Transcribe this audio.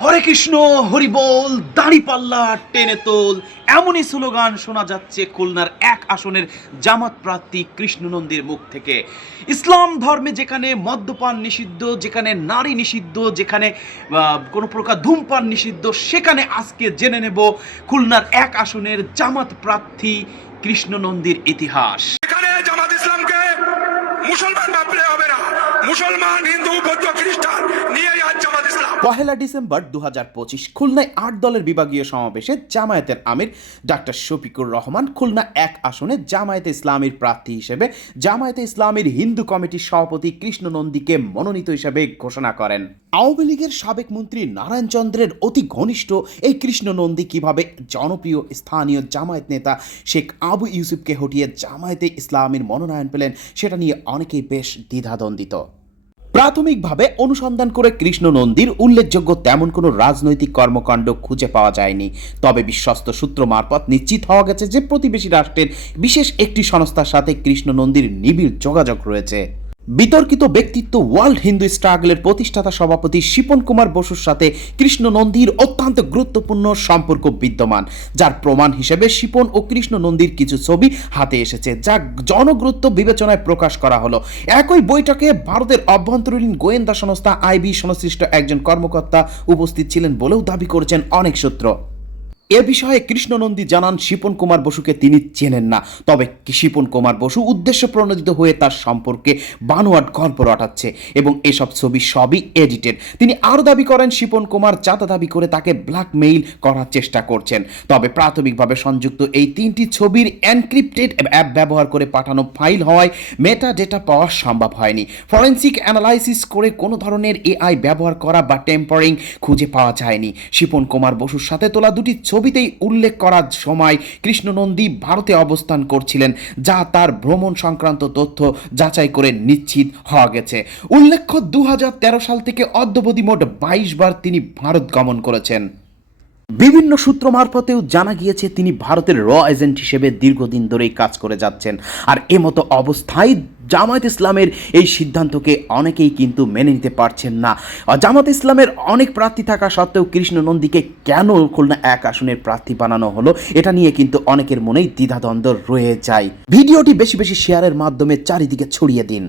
হরে কৃষ্ণ, হরি বল, দাড়ি পাল্লা, টেনে তোল। এমনই স্লোগান শোনা যাচ্ছে খুলনার এক আসনের জামাত প্রার্থী কৃষ্ণনন্দীর মুখ থেকে। ইসলাম ধর্মে যেখানে মদ্যপান নিষিদ্ধ, যেখানে নারী নিষিদ্ধ, যেখানে কোনো প্রকার ধূমপান নিষিদ্ধ, সেখানে আজকে জেনে নেব খুলনার এক আসনের জামাত প্রার্থী কৃষ্ণনন্দীর ইতিহাস। এখানে জামাত ইসলামকে মুসলমান হবে না। মুসলমান, হিন্দু বৌদ্ধ খ্রিস্টান নিয়ে আজ জামাত ইসলাম পহেলা ডিসেম্বর দু হাজার পঁচিশ খুলনায় আট দলের বিভাগীয় সমাবেশে জামায়াতের আমির ডাক্তার শফিকুর রহমান খুলনা এক আসনে জামায়াতে ইসলামীর প্রার্থী হিসেবে জামায়াতে ইসলামীর হিন্দু কমিটির সভাপতি কৃষ্ণ নন্দীকে মনোনীত হিসেবে ঘোষণা করেন। আওয়ামী লীগের সাবেক মন্ত্রী নারায়ণ চন্দ্রের অতি ঘনিষ্ঠ এই কৃষ্ণ নন্দী কীভাবে জনপ্রিয় স্থানীয় জামায়াত নেতা শেখ আবু ইউসুফকে হটিয়ে জামায়াতে ইসলামীর মনোনয়ন পেলেন, সেটা নিয়ে অনেকেই বেশ দ্বিধাদ্বন্দ্বিত। প্রাথমিকভাবে অনুসন্ধান করে কৃষ্ণ নন্দীর উল্লেখযোগ্য তেমন কোনো রাজনৈতিক কর্মকাণ্ড খুঁজে পাওয়া যায়নি। তবে বিশ্বস্ত সূত্র মারফত নিশ্চিত হওয়া গেছে যে প্রতিবেশী রাষ্ট্রের বিশেষ একটি সংস্থার সাথে কৃষ্ণ নন্দীর নিবিড় যোগাযোগ রয়েছে। বিতর্কিত ব্যক্তিত্ব ওয়ার্ল্ড হিন্দু স্ট্রাগলের প্রতিষ্ঠাতা সভাপতি শিপন কুমার বসুর সাথে কৃষ্ণ নন্দীর অত্যন্ত গুরুত্বপূর্ণ সম্পর্ক বিদ্যমান, যার প্রমাণ হিসেবে শিপন ও কৃষ্ণ নন্দীর কিছু ছবি হাতে এসেছে, যা জনগুরুত্ব বিবেচনায় প্রকাশ করা হলো। একই বৈঠকে ভারতের অভ্যন্তরীণ গোয়েন্দা সংস্থা আইবি সংশ্লিষ্ট একজন কর্মকর্তা উপস্থিত ছিলেন বলেও দাবি করেছেন অনেক সূত্র। এ বিষয়ে কৃষ্ণনন্দী জানান, শিপন কুমার বসুকে তিনি চেনেন না। তবে শিপন কুমার বসু উদ্দেশ্য প্রণোদিত হয়ে তার সম্পর্কে বানোয়াট গল্প রটাচ্ছে এবং এসব ছবি সবই এডিটেড তিনি আরও দাবি করেন, শিপন কুমার চাঁদা দাবি করে তাকে ব্ল্যাকমেইল করার চেষ্টা করছেন। তবে প্রাথমিকভাবে সংযুক্ত এই তিনটি ছবির এনক্রিপ্টেড অ্যাপ ব্যবহার করে পাঠানো ফাইল হওয়ায় মেটা ডেটা পাওয়া সম্ভব হয়নি। ফরেন্সিক অ্যানালাইসিস করে কোনো ধরনের এআই ব্যবহার করা বা টেম্পারিং খুঁজে পাওয়া যায়নি। শিপন কুমার বসুর সাথে তোলা দুটি ছবিতেই উল্লেখ করার সময় কৃষ্ণনন্দী ভারতে অবস্থান করছিলেন, যা তার ভ্রমণ সংক্রান্ত তথ্য যাচাই করে নিশ্চিত হওয়া গেছে। উল্লেখ্য দু হাজার তেরো সাল থেকে অদ্যবধি মোট বাইশ বার তিনি ভারত গমন করেছেন। বিভিন্ন সূত্র মারফতেও জানা গিয়েছে, তিনি ভারতের র এজেন্ট হিসেবে দীর্ঘদিন ধরেই কাজ করে যাচ্ছেন। আর এমতো অবস্থায় জামায়াত ইসলামের এই সিদ্ধান্তকে অনেকেই কিন্তু মেনে নিতে পারছেন না। জামাত ইসলামের অনেক প্রার্থী থাকা সত্ত্বেও কৃষ্ণ নন্দীকে কেন খুলনা এক আসনের প্রার্থী বানানো হলো, এটা নিয়ে কিন্তু অনেকের মনেই দ্বিধাদ্বন্দ্ব রয়ে যায়। ভিডিওটি বেশি বেশি শেয়ারের মাধ্যমে চারিদিকে ছড়িয়ে দিন।